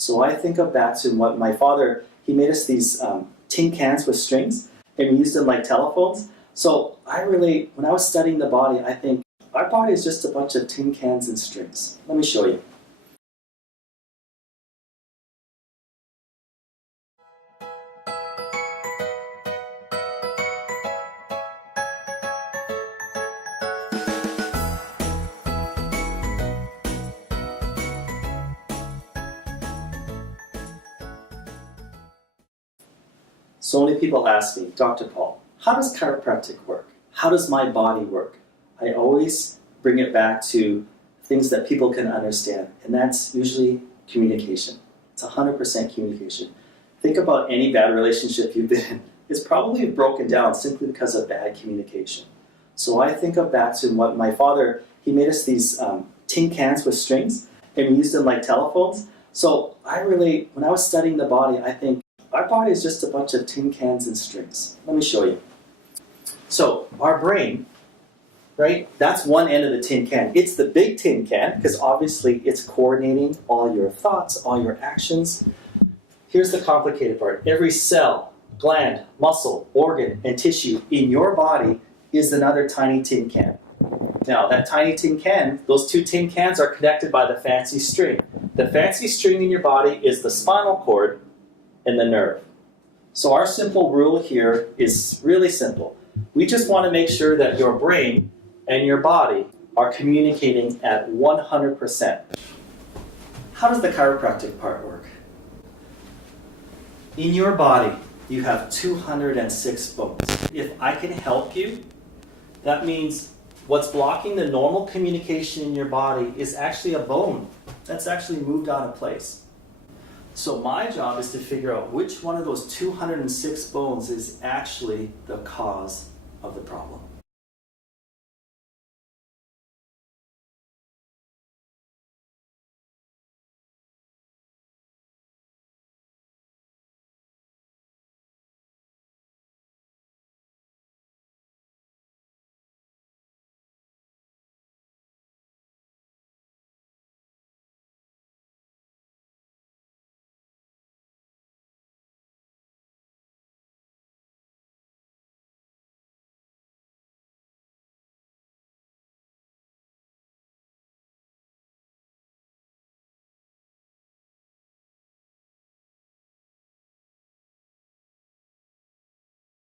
So I think of back to what my father, he made us these tin cans with strings, and we used them like telephones. So I really, when I was studying the body, I think our body is just a bunch of tin cans and strings. Let me show you. So many people ask me, Dr. Paul, how does chiropractic work? How does my body work? I always bring it back to things that people can understand, and that's usually communication. It's 100% communication. Think about any bad relationship you've been in. It's probably broken down simply because of bad communication. So I think of back to what my father, he made us these tin cans with strings, and we used them like telephones. So I really, when I was studying the body, I think our body is just a bunch of tin cans and strings. Let me show you. So our brain, right, that's one end of the tin can. It's the big tin can because obviously it's coordinating all your thoughts, all your actions. Here's the complicated part. Every cell, gland, muscle, organ, and tissue in your body is another tiny tin can. Now that tiny tin can, those two tin cans are connected by the fancy string. The fancy string in your body is the spinal cord and the nerve. So our simple rule here is really simple. We just want to make sure that your brain and your body are communicating at 100%. How does the chiropractic part work? In your body, you have 206 bones. If I can help you, that means what's blocking the normal communication in your body is actually a bone that's actually moved out of place. So my job is to figure out which one of those 206 bones is actually the cause of the